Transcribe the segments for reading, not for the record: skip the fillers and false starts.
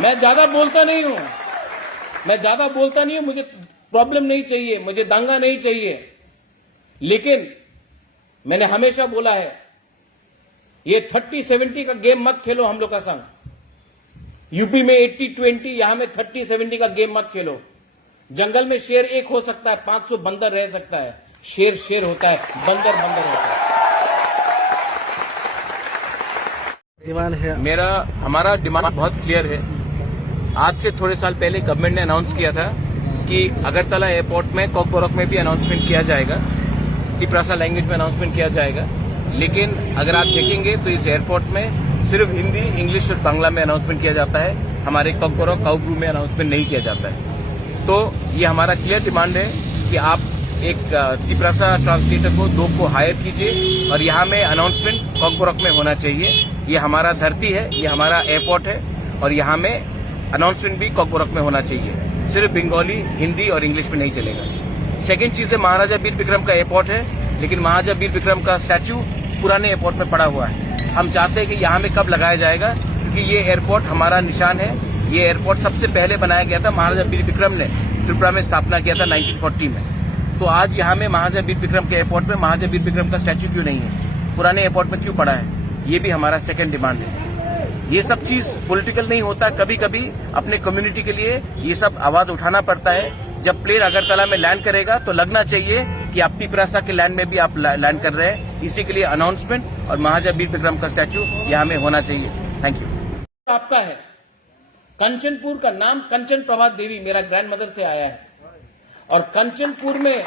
मैं ज्यादा बोलता नहीं हूं, मुझे प्रॉब्लम नहीं चाहिए, मुझे दंगा नहीं चाहिए। लेकिन मैंने हमेशा बोला है, ये 30-70 का गेम मत खेलो हम लोग का संग। यूपी में 80-20, यहां में 30-70 का गेम मत खेलो। जंगल में शेर एक हो सकता है, 500 बंदर रह सकता है। शेर शेर होता है, बंदर बंदर होता है। डिमांड है हमारा डिमांड बहुत क्लियर है। आज से थोड़े साल पहले गवर्नमेंट ने अनाउंस किया था कि अगरतला एयरपोर्ट में, कॉकबोरक में भी अनाउंसमेंट किया जाएगा, तिपरासा लैंग्वेज में अनाउंसमेंट किया जाएगा। लेकिन अगर आप देखेंगे तो इस एयरपोर्ट में सिर्फ हिंदी, इंग्लिश और बांग्ला में अनाउंसमेंट किया जाता है। हमारे कॉकबोरक, काउब्रू में अनाउंसमेंट नहीं किया जाता है। तो ये हमारा क्लियर डिमांड है कि आप एक तिपरासा ट्रांसलेटर को 2 को हायर कीजिए और यहाँ में अनाउंसमेंट कॉकबोरक में होना चाहिए। ये हमारा धरती है, ये हमारा एयरपोर्ट है और यहाँ में अनाउंसमेंट भी कॉकबोरक में होना चाहिए। सिर्फ बंगाली, हिंदी और इंग्लिश में नहीं चलेगा। सेकेंड चीज है, महाराजा वीर विक्रम का एयरपोर्ट है, लेकिन महाराजा वीर विक्रम का स्टैच्यू पुराने एयरपोर्ट में पड़ा हुआ है। हम चाहते हैं कि यहाँ में कब लगाया जाएगा, क्योंकि ये एयरपोर्ट हमारा निशान है। ये एयरपोर्ट सबसे पहले बनाया गया था, महाराजा वीर विक्रम ने त्रिपुरा में स्थापना किया था 1940 में। तो आज यहाँ में महाराजा वीर विक्रम के एयरपोर्ट में महाराजा वीर विक्रम का स्टैच्यू क्यों नहीं है, पुराने एयरपोर्ट में क्यों पड़ा है? ये भी हमारा सेकंड डिमांड है। ये सब चीज पॉलिटिकल नहीं होता, कभी कभी अपने कम्युनिटी के लिए ये सब आवाज उठाना पड़ता है। जब प्लेन अगरतला में लैंड करेगा तो लगना चाहिए कि आप तिपरासा के लैंड में भी आप लैंड कर रहे हैं। इसी के लिए अनाउंसमेंट और महाराजा वीर विक्रम का स्टैच्यू यहाँ में होना चाहिए। Thank you. आपका है कंचनपुर का नाम कंचन प्रभात देवी मेरा ग्रैंडमदर से आया है। और कंचनपुर में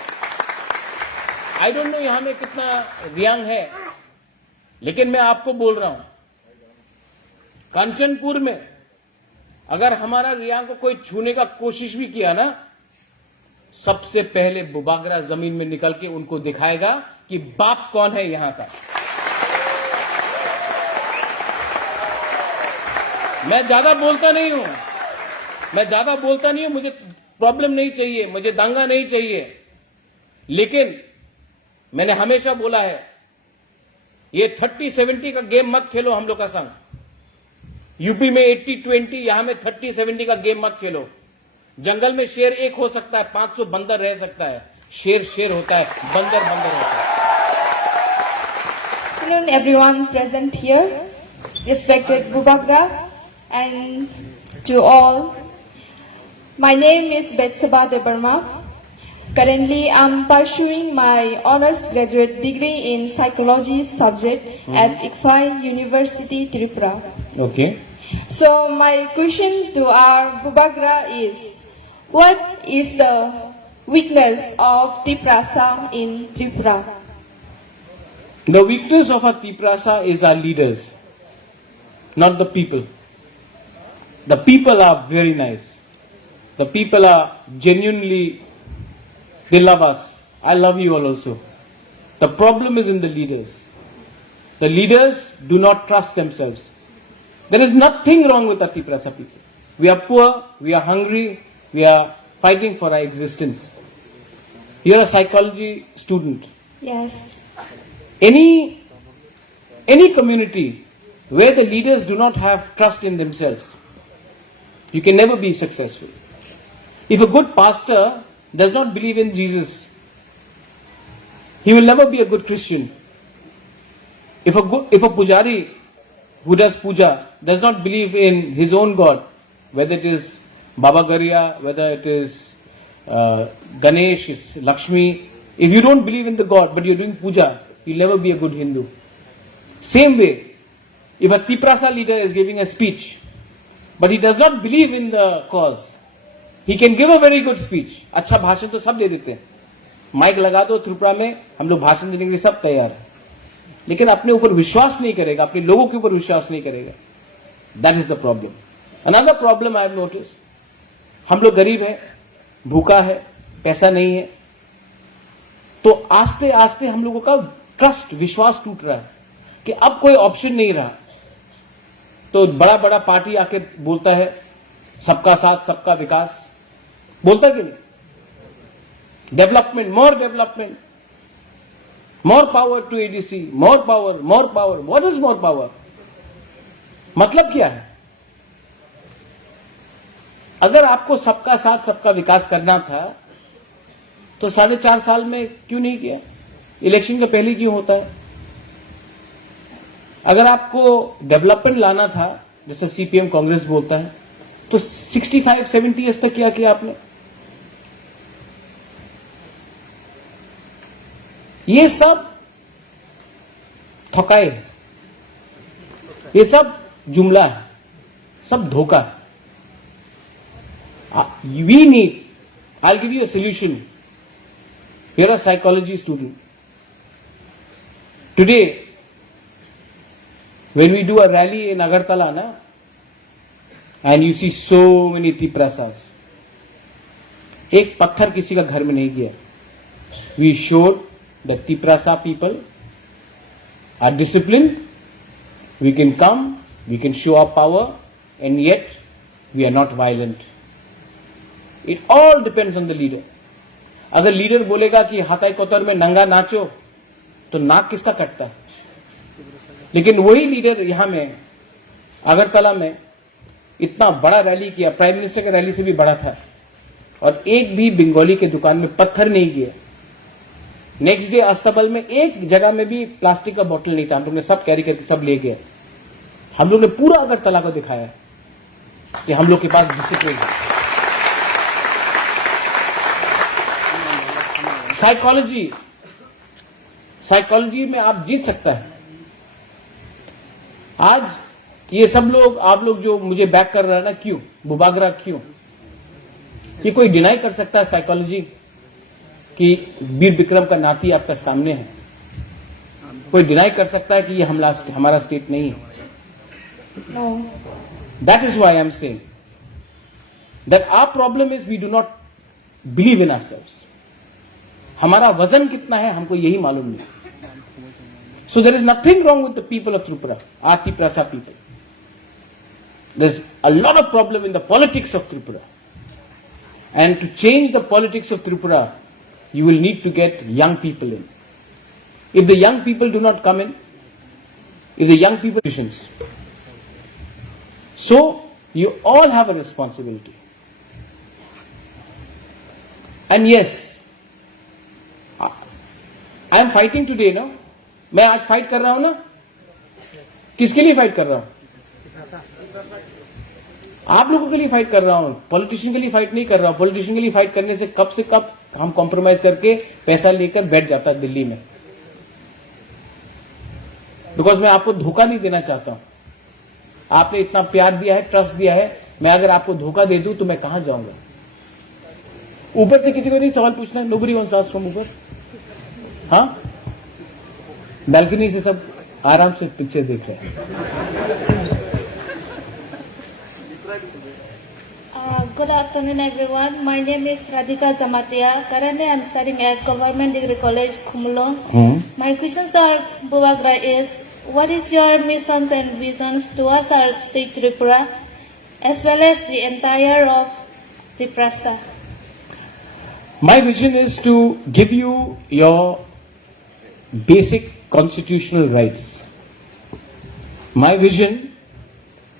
आई डोंट नो यहां में कितना रियांग है, लेकिन मैं आपको बोल रहा हूं, कंचनपुर में अगर हमारा रियांग को कोई छूने का कोशिश भी किया ना, सबसे पहले बुबागरा जमीन में निकल के उनको दिखाएगा कि बाप कौन है यहां का। मैं ज्यादा बोलता नहीं हूं, मुझे प्रॉब्लम नहीं चाहिए, मुझे दंगा नहीं चाहिए। लेकिन मैंने हमेशा बोला है, ये 30-70 का गेम मत खेलो हम लोग का संग। यूपी में 80-20, यहां में 30-70 का गेम मत खेलो। जंगल में शेर एक हो सकता है, 500 बंदर रह सकता है। शेर शेर होता है, बंदर बंदर होता है। Good afternoon, everyone present here, respected Bubagra, and to all. My name is Betsaba Debarma. Currently, I'm pursuing my honors graduate degree in psychology subject at ICFAI University, Tripura. Okay. So my question to our Bubagra is, what is the weakness of Tiprasa in Tripura? The weakness of our Tiprasa is our leaders, not the people. The people are very nice. The people are genuinely, they love us. I love you all also. The problem is in the leaders. The leaders do not trust themselves. There is nothing wrong with the Tiprasa people. We are poor, we are hungry, we are fighting for our existence. You are a psychology student. Yes. Any community where the leaders do not have trust in themselves, you can never be successful. If a good pastor does not believe in Jesus, he will never be a good Christian. If a pujari who does puja does not believe in his own God, whether it is Baba Gariya, whether it is Ganesh, it's Lakshmi, if you don't believe in the God but you're doing puja, you'll never be a good Hindu. Same way, if a Tiprasa leader is giving a speech but he does not believe in the cause, he can give a very good speech. अच्छा भाषण तो सब दे देते हैं, mic लगा दो त्रिपुरा में, हम लोग भाषण देने के लिए सब तैयार है, लेकिन अपने ऊपर विश्वास नहीं करेगा, अपने लोगों के ऊपर विश्वास नहीं करेगा। That is the problem. Another problem I have notice, हम लोग गरीब है, भूखा है, पैसा नहीं है, तो आस्ते आस्ते हम लोगों का ट्रस्ट, विश्वास टूट रहा है कि अब कोई ऑप्शन नहीं रहा। तो बड़ा बड़ा पार्टी आके बोलता है सबका साथ सबका विकास, बोलता कि नहीं? Development, more power to ADC, more power. What is more power? मतलब क्या है? अगर आपको सबका साथ सबका विकास करना था तो 4.5 साल में क्यों नहीं किया? इलेक्शन के पहले क्यों होता है? अगर आपको डेवलपमेंट लाना था, जैसे सीपीएम कांग्रेस बोलता है, तो 65-70 ईयर्स तक क्या किया आपने? ये सब थकाए, ये सब जुमला है, सब धोखा है. We need, I'll give you a solution. You're a psychology student. Today, when we do a rally in Agartala, na, and you see so many tiprasas, एक पत्थर किसी का घर में नहीं गया. We showed that tiprasa people are disciplined. We can come, we can show our power, and yet we are not violent. It all depends on the leader. अगर leader बोलेगा कि हाथाई कोतर में नंगा नाचो, तो नाक किसका कटता है? लेकिन वही लीडर यहां में अगरतला में इतना बड़ा रैली किया, प्राइम मिनिस्टर के रैली से भी बड़ा था, और एक भी बंगाली के दुकान में पत्थर नहीं गिया. नेक्स्ट डे अस्तबल में एक जगह में भी प्लास्टिक का बोतल नहीं था. हम लोग ने सब कैरी करके सब ले गए. हम लोग ने पूरा अगरतला को दिखाया कि हम लोग के पास डिसिप्लिन है. साइकोलॉजी में आप जीत सकता है. आज ये सब लोग, आप लोग जो मुझे बैक कर रहे हैं ना, क्यों बुबागरा, क्यों? ये कोई डिनाई कर सकता है साइकोलॉजी कि वीर विक्रम का नाती आपका सामने है? कोई डिनाई कर सकता है कि ये हमारा स्टेट नहीं है? No. That is why I am saying that our problem is we do not believe in ourselves. हमारा वजन कितना है हमको यही मालूम नहीं. So there is nothing wrong with the people of Tripura, our Tiprasa people. There is a lot of problem in the politics of Tripura. And to change the politics of Tripura, you will need to get young people in. If the young people do not come in, if the young people decisions. So you all have a responsibility. And yes, I am fighting today, no? मैं आज fight कर रहा हूं ना. किसके लिए fight कर रहा हूं? आप लोगों के लिए फाइट कर रहा हूं. पॉलिटिशियन के लिए फाइट नहीं कर रहा हूं. पॉलिटिशियन के लिए फाइट करने से कब हम कॉम्प्रोमाइज करके पैसा लेकर बैठ जाता है दिल्ली में. बिकॉज मैं आपको धोखा नहीं देना चाहता हूं. आपने इतना प्यार दिया है, ट्रस्ट दिया है. मैं अगर आपको धोखा दे दूं तो मैं कहां जाऊंगा? ऊपर से किसी को नहीं सवाल पूछना है. Nobody wants to ask from ऊपर. हाँ, बैल्कनी से सब आराम से पिक्चर देख रहे हैं. Good afternoon, everyone. My name is Radhika Zamatia. Currently, I'm studying at Government Degree College, Kumulon. My question to Bubagra is, what is your missions and visions towards our state Tripura, as well as the entire of Tiprasa? My vision is to give you your basic constitutional rights. My vision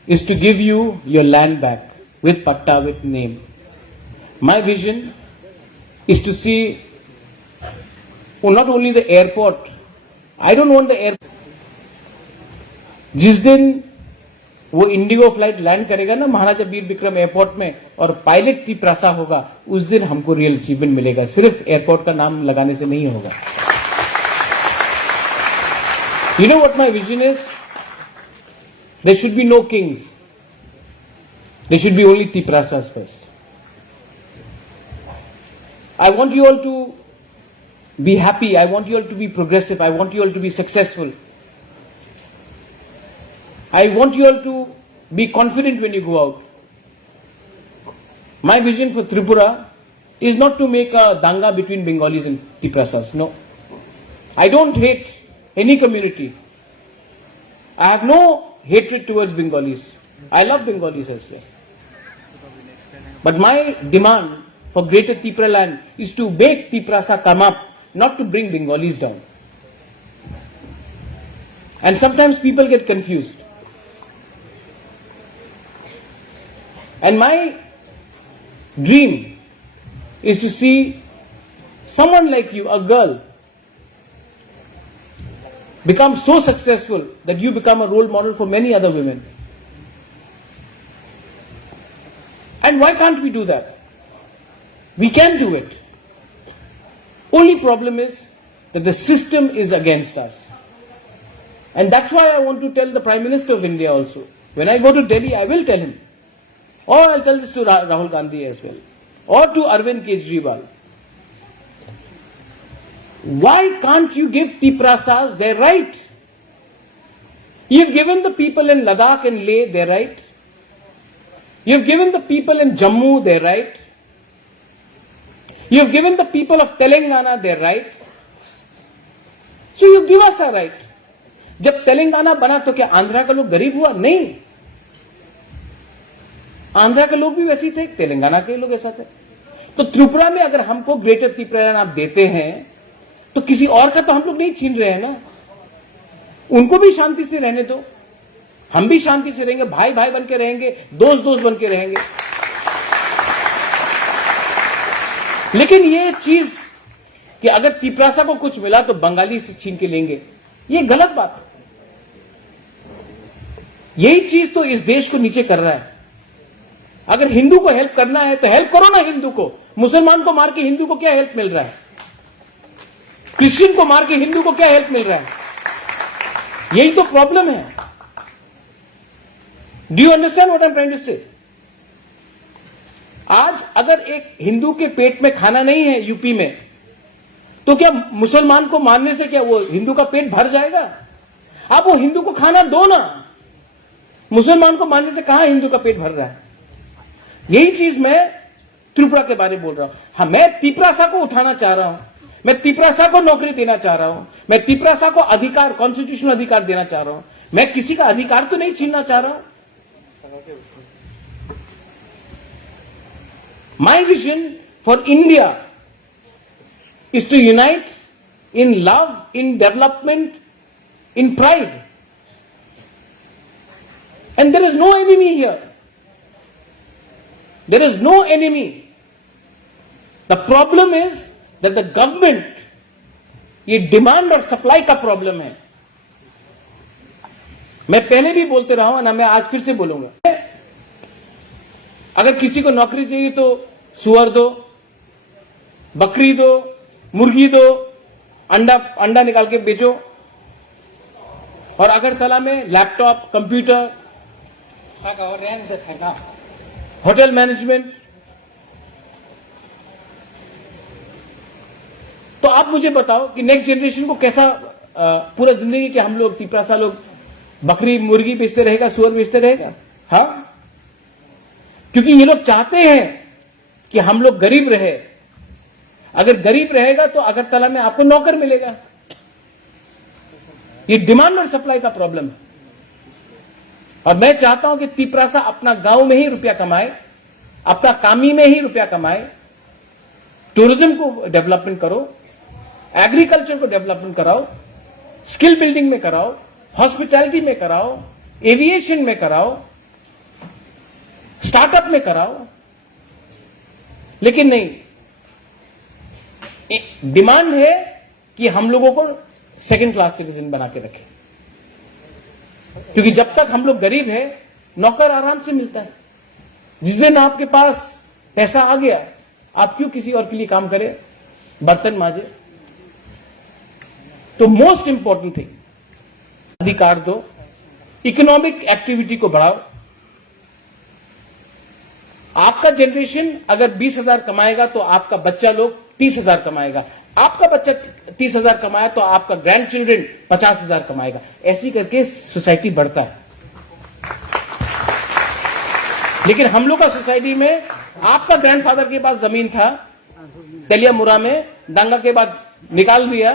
is to give you your land back with patta, with name. My vision is to see not only the airport. I don't want the airport. जिस दिन वो Indigo flight land करेगा ना Maharaja Bir Vikram airport में और pilot Tiprasa होगा, उस दिन हमको रियल अचीवमेंट मिलेगा. सिर्फ एयरपोर्ट का नाम लगाने से नहीं होगा. You know what my vision is? There should be no kings. There should be only Tiprasas first. I want you all to be happy. I want you all to be progressive. I want you all to be successful. I want you all to be confident when you go out. My vision for Tripura is not to make a danga between Bengalis and Tiprasas. No. I don't hate any community. I have no hatred towards Bengalis. I love Bengalis as well. But my demand for greater Tripura land is to make Tiprasa come up, not to bring Bengalis down. And sometimes people get confused. And my dream is to see someone like you, a girl, become so successful that you become a role model for many other women. And why can't we do that? We can do it. Only problem is that the system is against us. And that's why I want to tell the Prime Minister of India also. When I go to Delhi, I will tell him. Or I'll tell this to Rahul Gandhi as well. Or to Arvind Kejriwal. Why can't you give Tiprasas their right? You've given the people in Ladakh and Leh their right. You've given the people in Jammu their right. You've given the people of Telangana their right. So you give us a right. जब तेलंगाना बना तो क्या आंध्रा का लोग गरीब हुआ? नहीं. आंध्रा के लोग भी वैसे ही थे, तेलंगाना के लोग ऐसा थे. तो त्रिपुरा में अगर हमको ग्रेटर त्रिपुरा आप देते हैं तो किसी और का तो हम लोग नहीं छीन रहे हैं ना. उनको भी शांति से रहने दो, हम भी शांति से रहेंगे, भाई भाई बन के रहेंगे, दोस्त दोस्त बन के रहेंगे. लेकिन ये चीज कि अगर तिपरासा को कुछ मिला तो बंगाली से छीन के लेंगे, ये गलत बात है. यही चीज तो इस देश को नीचे कर रहा है. अगर हिंदू को हेल्प करना है तो हेल्प करो ना हिंदू को. मुसलमान को मार के हिंदू को क्या हेल्प मिल रहा है? क्रिश्चियन को मार के हिंदू को क्या हेल्प मिल रहा है? यही तो प्रॉब्लम है. Do you understand what I am trying to say? आज अगर एक हिंदू के पेट में खाना नहीं है यूपी में, तो क्या मुसलमान को मारने से क्या वो हिंदू का पेट भर जाएगा? आप वो हिंदू को खाना दो ना. मुसलमान को मारने से कहां हिंदू का पेट भर रहा है? यही चीज मैं त्रिपुरा के बारे में बोल रहा हूं. हाँ, मैं तिपरासा को उठाना चाह रहा हूं. मैं तिपरासा को नौकरी देना चाह रहा हूं. मैं तिपरासा को अधिकार, कॉन्स्टिट्यूशनल अधिकार देना चाह रहा हूं. मैं किसी का अधिकार तो नहीं छीनना चाह रहा हूं. My vision for India is to unite in love, in development, in pride. And there is no enemy here. There is no enemy. The problem is that the government, ये डिमांड और सप्लाई का problem है. मैं पहले भी बोलते रहा हूं ना, मैं आज फिर से बोलूंगा. अगर किसी को नौकरी चाहिए तो सुअर दो, बकरी दो, मुर्गी दो, अंडा निकाल के बेचो. और अगरतला में लैपटॉप, कंप्यूटर, होटल मैनेजमेंट. तो आप मुझे बताओ कि नेक्स्ट जनरेशन को कैसा पूरा जिंदगी के हम लोग तिपरासा लोग बकरी मुर्गी बेचते रहेगा, सुअर बेचते रहेगा? हाँ, क्योंकि ये लोग चाहते हैं कि हम लोग गरीब रहे. अगर गरीब रहेगा तो अगरतला में आपको नौकर मिलेगा. ये डिमांड और सप्लाई का प्रॉब्लम है. और मैं चाहता हूं कि तिपरासा अपना गांव में ही रुपया कमाए, अपना कामी में ही रुपया कमाए. टूरिज्म को डेवलपमेंट करो, एग्रीकल्चर को डेवलपमेंट कराओ, स्किल बिल्डिंग में कराओ, हॉस्पिटैलिटी में कराओ, एविएशन में कराओ, स्टार्टअप में कराओ. लेकिन नहीं, डिमांड है कि हम लोगों को सेकंड क्लास सिटीजन बना के रखें. क्योंकि जब तक हम लोग गरीब हैं, नौकर आराम से मिलता है. जिस दिन आपके पास पैसा आ गया, आप क्यों किसी और के लिए काम करें, बर्तन मांजे? तो मोस्ट इंपॉर्टेंट थिंग, अधिकार दो, इकोनॉमिक एक्टिविटी को बढ़ाओ. आपका जनरेशन अगर 20,000 कमाएगा तो आपका बच्चा लोग 30,000 कमाएगा. आपका बच्चा 30,000 कमाया तो आपका ग्रैंड चिल्ड्रन 50,000 कमाएगा. ऐसी करके सोसाइटी बढ़ता है. लेकिन हम लोग का सोसाइटी में आपका ग्रैंडफादर के पास जमीन था, तेलियामुरा में दंगा के बाद निकाल दिया,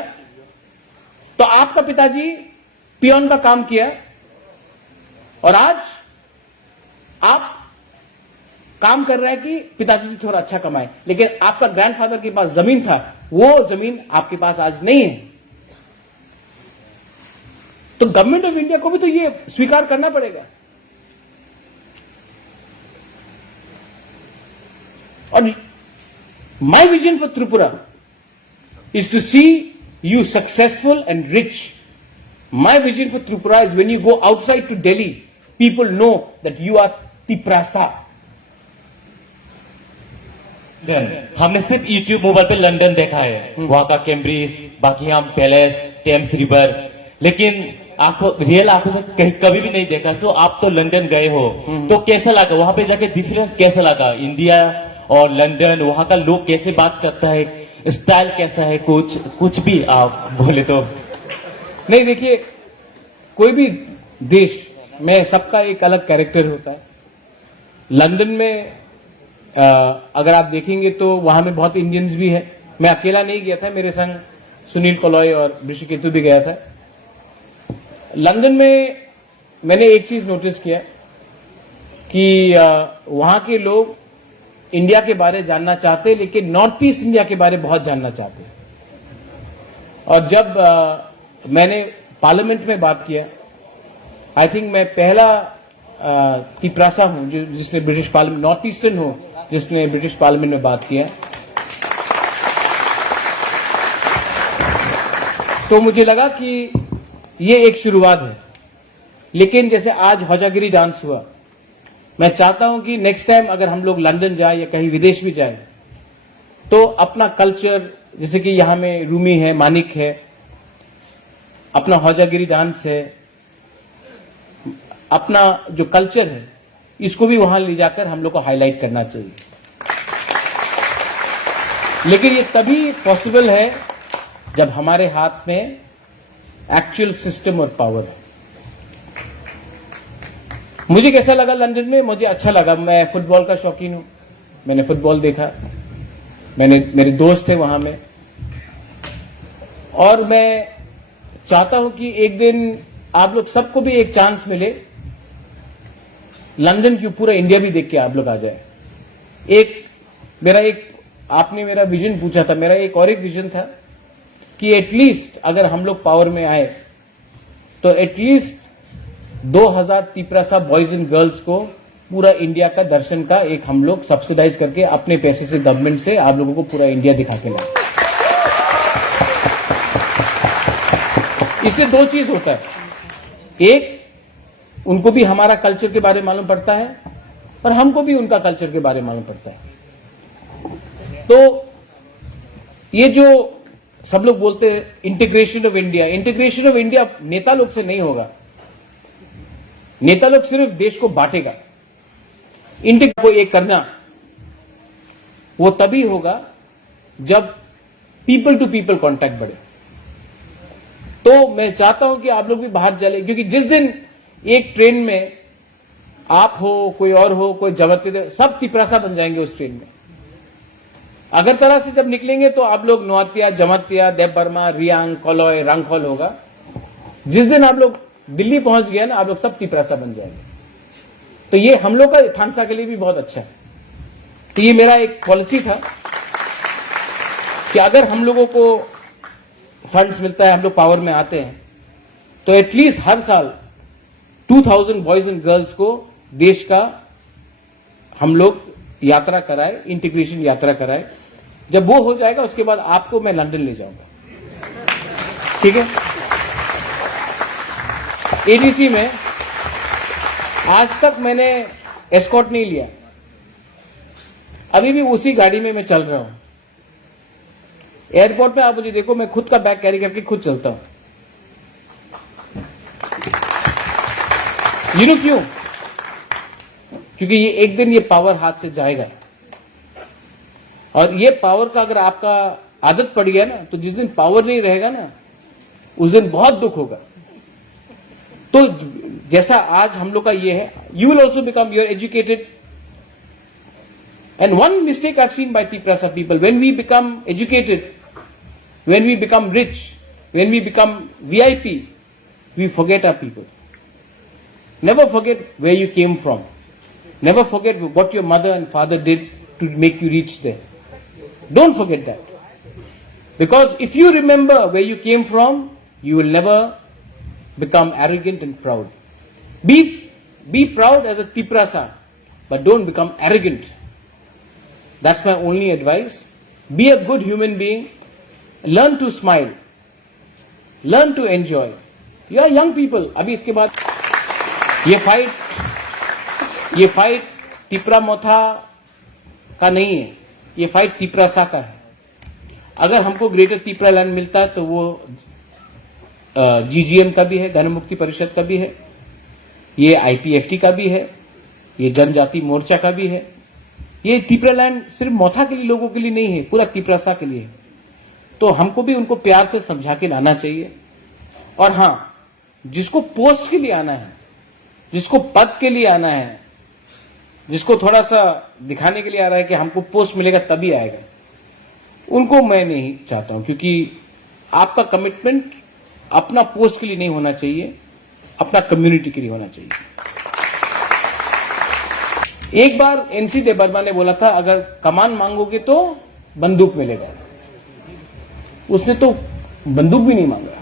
तो आपका पिताजी पियोन का काम किया और आज आप काम कर रहा है कि पिताजी से थोड़ा अच्छा कमाए. लेकिन आपका ग्रैंडफादर के पास जमीन था, वो जमीन आपके पास आज नहीं है. तो गवर्नमेंट ऑफ इंडिया को भी तो ये स्वीकार करना पड़ेगा. और my vision for Tripura is to see you successful and rich. My vision for Tripura is when you go outside to Delhi, people know that you are Tiprasa. हमने सिर्फ यूट्यूब मोबाइल पे लंदन देखा है, वहां का Cambridge, Buckingham Palace, Thames river, लेकिन real आंखों से कभी भी नहीं देखा। सो आप तो लंदन गए हो, तो कैसा लगा वहां पे जाके? डिफरेंस कैसा लगा इंडिया और लंदन? वहां का लोग कैसे बात करता है, स्टाइल कैसा है? कुछ भी आप बोले तो। नहीं, देखिए, कोई भी देश में सबका एक अलग कैरेक्टर होता है। लंदन में अगर आप देखेंगे तो वहां में बहुत इंडियंस भी है। मैं अकेला नहीं गया था, मेरे संग सुनील कोलॉय और ऋषिकेतु भी गया था। लंदन में मैंने एक चीज नोटिस किया कि वहां के लोग इंडिया के बारे जानना चाहते, लेकिन नॉर्थ ईस्ट इंडिया के बारे बहुत जानना चाहते। और जब मैंने पार्लियामेंट में बात किया, आई थिंक मैं पहला तिपरासा हूं जिसने ब्रिटिश पार्लियामेंट, नॉर्थ ईस्टर्न हो जिसने ब्रिटिश पार्लियामेंट में बात किया। तो मुझे लगा कि ये एक शुरुआत है। लेकिन जैसे आज हौजागिरी डांस हुआ, मैं चाहता हूं कि नेक्स्ट टाइम अगर हम लोग लंदन जाए या कहीं विदेश भी जाए तो अपना कल्चर, जैसे कि यहां में रूमी है, मानिक है, अपना हौजागिरी डांस है, अपना जो कल्चर है, इसको भी वहां ले जाकर हम लोग को हाईलाइट करना चाहिए। लेकिन ये तभी पॉसिबल है जब हमारे हाथ में एक्चुअल सिस्टम और पावर है। मुझे कैसा लगा लंदन में? मुझे अच्छा लगा। मैं फुटबॉल का शौकीन हूं, मैंने फुटबॉल देखा, मेरे दोस्त थे वहां में, और मैं चाहता हूं कि एक दिन आप लोग सबको भी एक चांस मिले, लंदन क्यों पूरा इंडिया भी देख के आप लोग आ जाए। आपने मेरा विजन पूछा था, मेरा और एक विजन था कि एटलीस्ट अगर हम लोग पावर में आए तो at least 2000 Tiprasa boys and girls को पूरा इंडिया का दर्शन का एक हम लोग सब्सिडाइज करके अपने पैसे से, गवर्नमेंट से आप लोगों को पूरा इंडिया दिखा के लाए। इससे दो चीज होता है, एक उनको भी हमारा कल्चर के बारे में मालूम पड़ता है और हमको भी उनका कल्चर के बारे में मालूम पड़ता है। तो ये जो सब लोग बोलते हैं इंटीग्रेशन ऑफ इंडिया नेता लोग से नहीं होगा। नेता लोग सिर्फ देश को बांटेगा। इंडिया को एक करना वो तभी होगा जब पीपल टू पीपल कांटेक्ट बढ़े। तो मैं चाहता हूं कि आप लोग भी बाहर चले, क्योंकि जिस दिन एक ट्रेन में आप हो, कोई और हो, कोई जबरदस्ती, सब तिपरासा बन जाएंगे उस ट्रेन में। अगरतला से जब निकलेंगे तो आप लोग नौतिया, जमतिया, देव बर्मा, रियांग, कोलॉय, रंगखोल होगा। जिस दिन आप लोग दिल्ली पहुंच गए ना, आप लोग सब तिपरासा बन जाएंगे। तो ये हम लोग का थानसा के लिए भी बहुत अच्छा है। तो ये मेरा एक पॉलिसी था कि अगर हम लोगों को फंड्स मिलता है, हम लोग पावर में आते हैं, तो एटलीस्ट हर साल 2000 बॉयज एंड गर्ल्स को देश का हम लोग यात्रा कराए, इंटीग्रेशन यात्रा कराए। जब वो हो जाएगा उसके बाद आपको मैं लंदन ले जाऊंगा, ठीक है। एडीसी में आज तक मैंने एस्कॉर्ट नहीं लिया, अभी भी उसी गाड़ी में मैं चल रहा हूं। एयरपोर्ट पे आप मुझे देखो, मैं खुद का बैग कैरी करके खुद चलता हूं। यू नो क्यों? क्योंकि ये एक दिन ये पावर हाथ से जाएगा, और ये पावर का अगर आपका आदत पड़ गया ना, तो जिस दिन पावर नहीं रहेगा ना, उस दिन बहुत दुख होगा। तो जैसा आज हम लोग का ये है, you will also become, you are educated, and one mistake I have seen by Tiprasa people, when we become educated, when we become rich, when we become VIP, we forget our people. Never forget where you came from. Never forget what your mother and father did to make you reach there. Don't forget that. Because if you remember where you came from, you will never become arrogant and proud. Be proud as a Tiprasa, but don't become arrogant. That's my only advice. Be a good human being. Learn to smile. Learn to enjoy. You are young people. अभी इसके बाद ये fight Tipra मोथा का नहीं है, ये fight Tiprasa का है। अगर हमको ग्रेटर टिपरा लैंड मिलता है तो वो जीजीएम का भी है, गण मुक्ति परिषद का भी है, ये आईपीएफटी का भी है, ये जनजाति मोर्चा का भी है। ये टिपरा लैंड सिर्फ मोथा के लिए लोगों के लिए नहीं है, पूरा टिपरासा के लिए है। तो हमको भी उनको प्यार से समझा के लाना चाहिए। और हां, जिसको पोस्ट के लिए आना है, जिसको पद के लिए आना है, जिसको थोड़ा सा दिखाने के लिए आ रहा है कि हमको पोस्ट मिलेगा तभी आएगा, उनको मैं नहीं चाहता हूं, क्योंकि आपका कमिटमेंट अपना पोस्ट के लिए नहीं होना चाहिए, अपना कम्युनिटी के लिए होना चाहिए। एक बार एनसी देबर्मा ने बोला था, अगर कमान मांगोगे तो बंदूक मिलेगा। उसने तो बंदूक भी नहीं मांगा।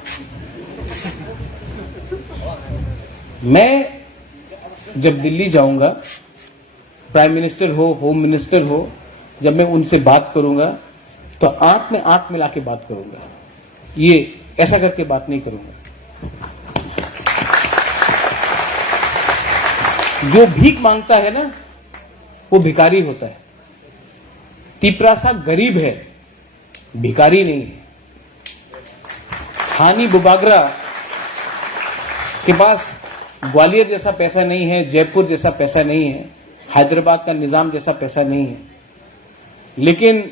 मैं जब दिल्ली जाऊंगा, प्राइम मिनिस्टर हो, होम मिनिस्टर हो, जब मैं उनसे बात करूंगा तो आंख में आंख मिला के बात करूंगा, ये ऐसा करके बात नहीं करूंगा। जो भीख मांगता है ना, वो भिखारी होता है। टिपरासा गरीब है, भिखारी नहीं है। हानि बुबागरा के पास ग्वालियर जैसा पैसा नहीं है, जयपुर जैसा पैसा नहीं है, हैदराबाद का निजाम जैसा पैसा नहीं है, लेकिन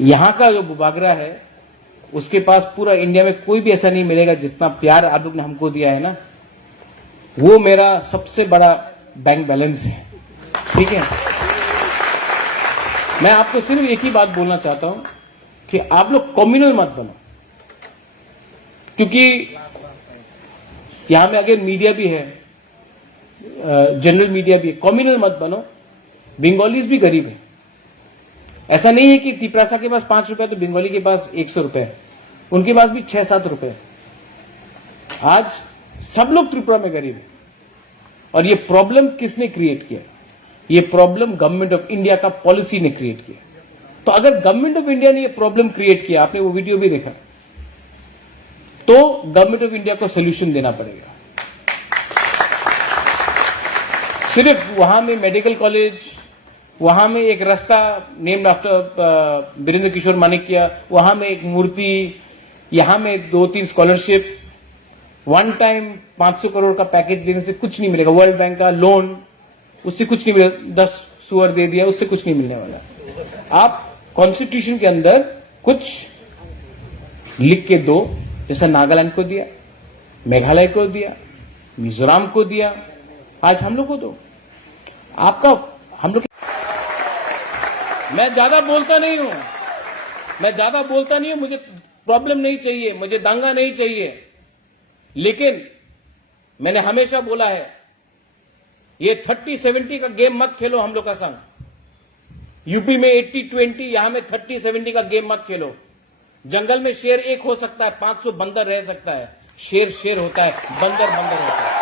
यहां का जो बुबागरा है, उसके पास पूरा इंडिया में कोई भी ऐसा नहीं मिलेगा जितना प्यार आप लोग ने हमको दिया है ना, वो मेरा सबसे बड़ा बैंक बैलेंस है। ठीक है, मैं आपको सिर्फ एक ही बात बोलना चाहता हूं कि आप लोग कम्युनल मत बनो, क्योंकि यहां में अगर मीडिया भी है, जनरल मीडिया भी है, कम्युनल मत बनो। बंगालीज भी गरीब है। ऐसा नहीं है कि टिपरासा के पास 5 रुपए तो बंगाली के पास 100 रुपए है, उनके पास भी 6-7 रुपए। आज सब लोग त्रिपुरा में गरीब है। और ये प्रॉब्लम किसने क्रिएट किया? ये प्रॉब्लम गवर्नमेंट ऑफ इंडिया का पॉलिसी ने क्रिएट किया। तो अगर गवर्नमेंट ऑफ इंडिया ने ये प्रॉब्लम क्रिएट किया, आपने वो वीडियो भी देखा, तो गवर्नमेंट ऑफ इंडिया को सोल्यूशन देना पड़ेगा। सिर्फ वहां में मेडिकल कॉलेज, वहां में एक रास्ता नेम्ड आफ्टर वीरेंद्र किशोर मानिकिया, वहां में एक मूर्ति, यहां में 2-3 स्कॉलरशिप, वन टाइम 500 करोड़ का पैकेज देने से कुछ नहीं मिलेगा। वर्ल्ड बैंक का लोन, उससे कुछ नहीं मिलेगा। 10 सुअर दे दिया, उससे कुछ नहीं मिलने वाला। आप कॉन्स्टिट्यूशन के अंदर कुछ लिख के दो, जैसा नागालैंड को दिया, मेघालय को दिया, मिजोरम को दिया, आज हम लोग को दो। आपका हम लोग, मैं ज्यादा बोलता नहीं हूं, मुझे प्रॉब्लम नहीं चाहिए, मुझे दंगा नहीं चाहिए, लेकिन मैंने हमेशा बोला है, ये 30-70 का गेम मत खेलो हम लोग का संग। यूपी में 80-20, यहां में 30-70 का गेम मत खेलो। जंगल में शेर एक हो सकता है, 500 बंदर रह सकता है। शेर शेर होता है, बंदर बंदर होता है।